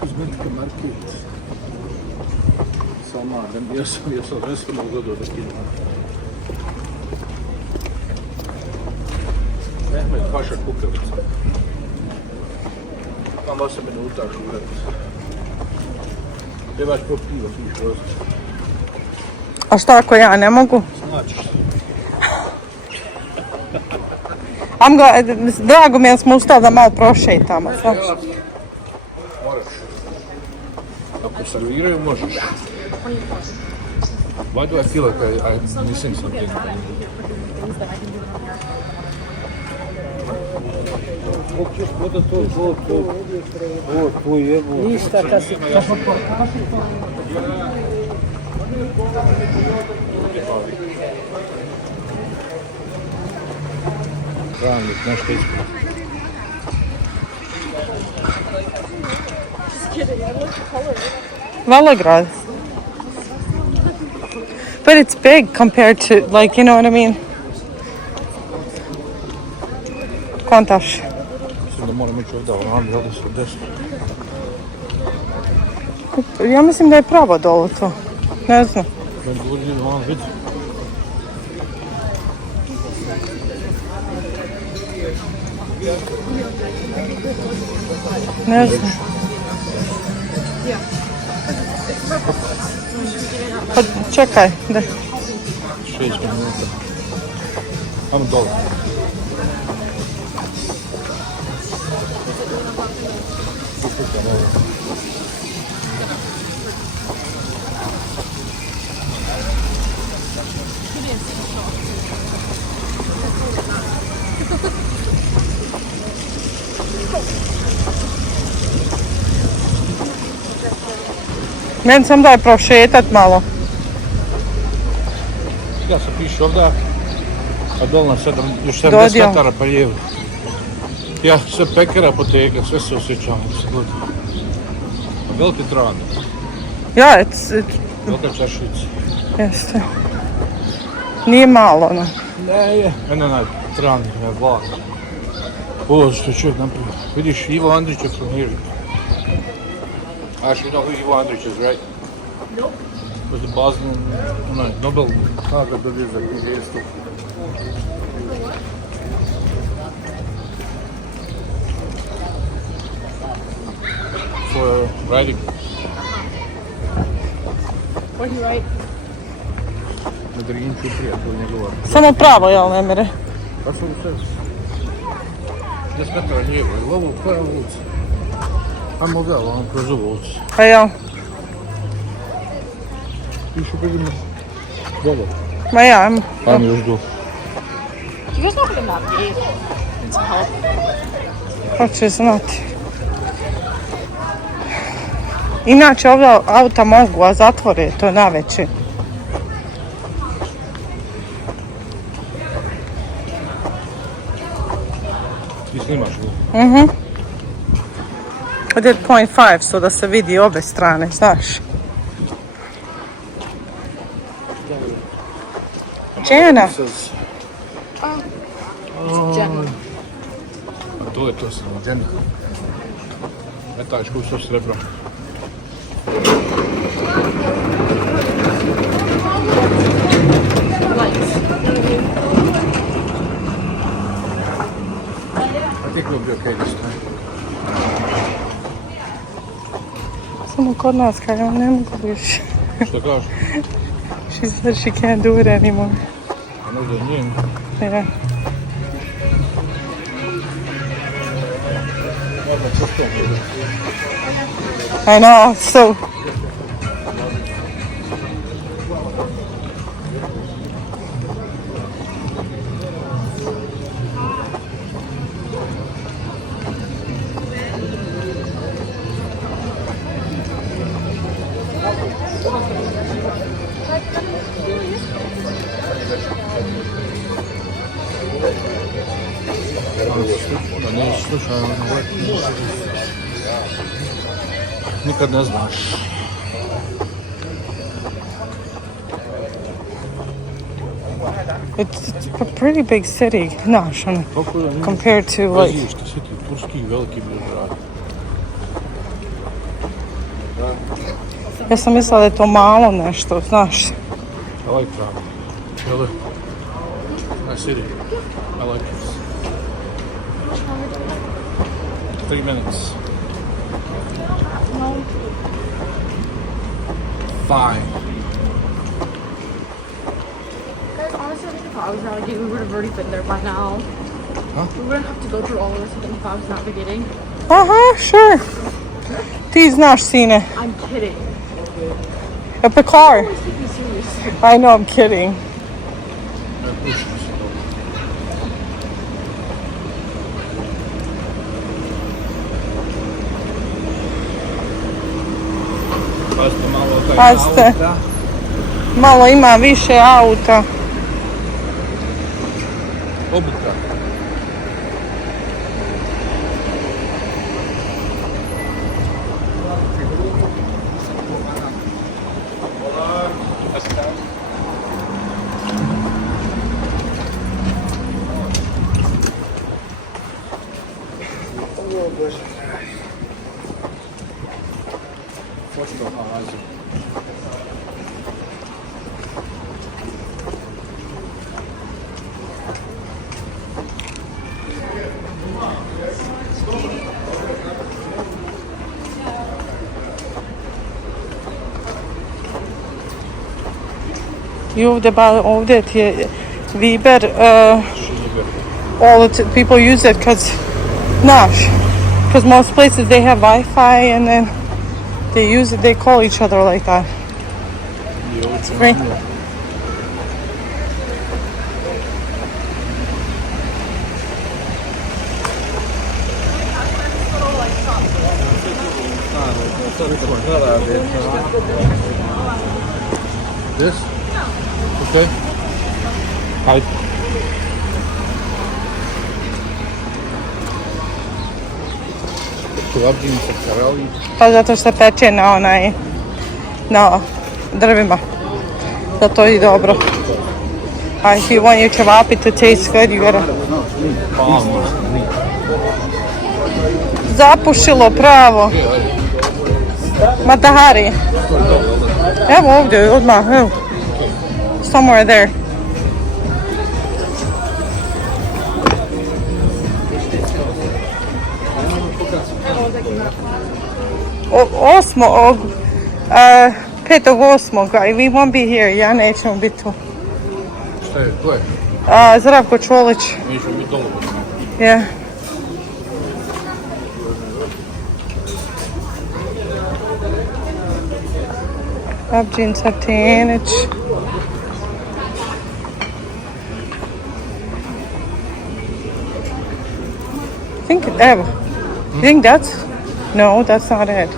Kozmetika market. Sama, ja sam resno ugodio da kidam. Mehmet Paša kukavica. Mam 8 minuta žuret. Trebaš po pivo, piš rost. A šta ako ja ne mogu? Značiš. Drago mi je da smo ustali da malo prošetamo. Moraš. Ako serviraju, možeš. Why do I feel like I'm missing something? To jebu. Ništa kad si... Travnik, nešto ispod. Velegrad. But it's big compared to, like, you know what I mean? Kontaš. Mislim da moram ići ovdje, ali ovdje su desno. Ja mislim da je pravo dolo to. Ne znam. Da li vam vidi? Ne znam. Pa čekaj, da. 6 minuta. Ajmo dole. Meni sam da je prošetat malo. Ja sam pišu ovdje, a dol na 70 metara pa lijevo. Ja, sve pekara, apoteka, sve se osjećam. Veliki Travnik. Ja, Velika čašica. jeste. Nije malo, no. Ne, je. Mene onaj Travnik, je vlak. Ovo što je čovjek napravio. Vidiš, Ivo Andrić je from here. Actually, you know who Ivo Andrić is, right? Nope. Was the Bosnian, Nobel nagradu dobio za književstvo. For writing. What did he write? Na Drginču prijatelj njegova. Samo pravo, jel, ne mere? Pa sam u sebi. 10 metara lijevo, je ovo koja je ulica? Ajmo ovdje, ono kroz ovu ulicu. Pa jel? Pišu vidimo dole. Ma ja, ajmo. Ajmo još dole. Do you guys know how to navigate? Need some help? Hoće znati. Inače ovdje auta mogu, a zatvore to naveče. Ti snimaš ovo? I did 0.5 so da se vidi obe strane, znaš. Jenna. Jenna. A to je to sam, Jenna. E taj škustvo srebro. I think we'll be okay this time. Samo kod nas kada ne mogu više. Što kažeš? She said she can't do it anymore. A ne da njen. Yeah. I know, so. Da nije slučajno nikad ne znaš. It's a pretty big city, znaš, ono, compared to like... Vezište, svi ti turski veliki bio grad. Ja sam mislila da je to malo nešto, znaš. I like Travnik. Really? Nice city. I like this. 3 minutes. No. 5. Guys, honestly, I think if I was navigating, we would have already been there by now. Huh? We wouldn't have to go through all of this again if I was navigating. Sure. Ti znaš, sine. I'm kidding. Up the car. I'm serious. I know, I'm kidding. Pazite, malo ima više auta. Obuka. I ovdje ti je Viber, all the people use it because most places they have Wi-Fi and then they use it, they call each other like that. Right. This? Okay. Hi. Cevapdzinica, karali. Pa zato što peče na drvima. Zato je dobro. If you want your cevapi to taste good, you gotta... Zapušilo pravo. Matahari. Evo ovdje, odmah, evo. Somewhere there. Osmog, 5.8. We won't be here, ja nećemo biti tu. Šta je, ko je? Zdravko Čolić. Mi ćemo biti dolu. Yeah. Cevapdzinica, Tenić. Evo. You think that's? No, that's not it.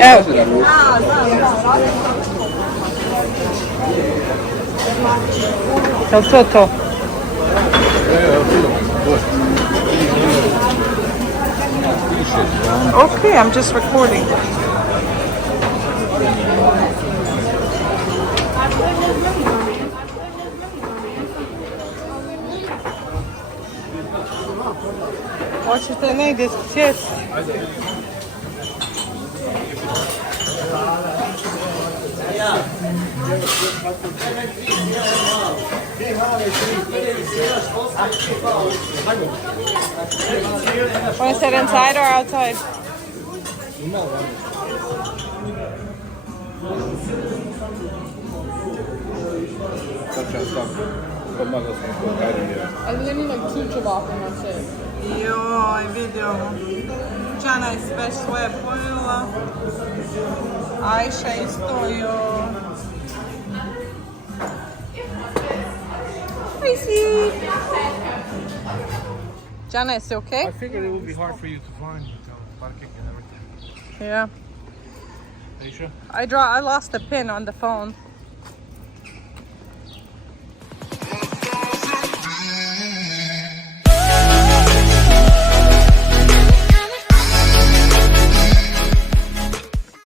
Evo. Jel to? Okay, I'm just recording. Hoćete negdje sjesti? Want to sit inside or outside? I think I need like 2 cevapi and that's it. Joj, vidio. Čana je sve svoje pojela. Ajša isto, joj. Hi, sweet. Jana, is it okay? I figured it would be hard for you to find parking and everything. Yeah. Are you sure? I lost the pin on the phone.